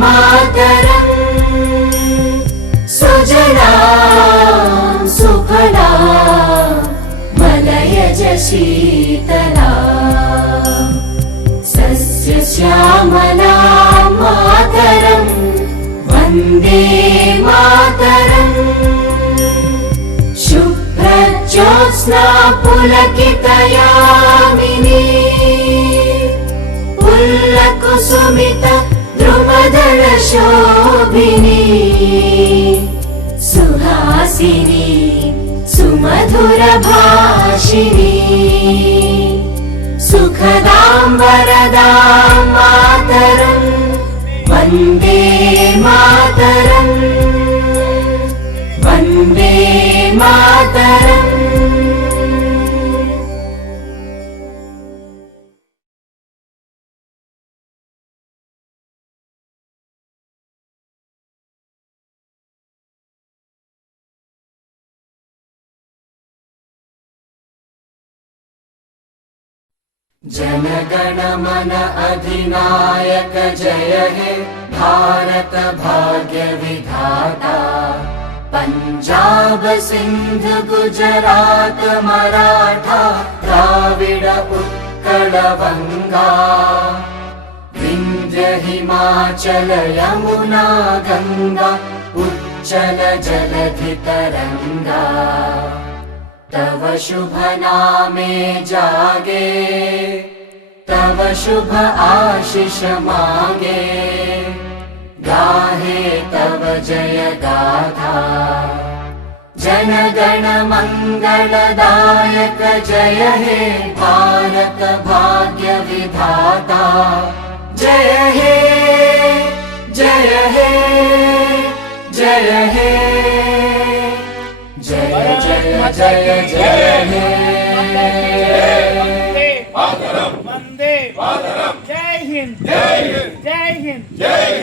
मातरम् सुजला सुफला मलयज शीतला सस्यश्यामला मातरम् वन्दे मातरम् शुभ्रज्योत्स्ना पुलकितयामिनी पुल्लकुसुमित द्रुमदल शोभिनी सुहासिनी सुमधुर भाषिणी सुखदां वरदां मातरम् वन्दे मातरम् वन्दे मातरम्। जनगण मन अधिनायक जय हे भारत भाग्य विधाता पंजाब सिंध गुजरात मराठा द्राविड उत्कल बंगा विंध्य हिमाचल यमुना गंगा उच्चल जलधि तरंगा तव शुभ नामे जागे तव शुभ आशीष मांगे गाहे तव जय गाथा जन गण मंगलदायक जय हे भारत भाग्य विधाता जय हे जय हे जय हे जय जय जय जय हे वंदे मातरम जय हिंद जय हिंद जय हिंद जय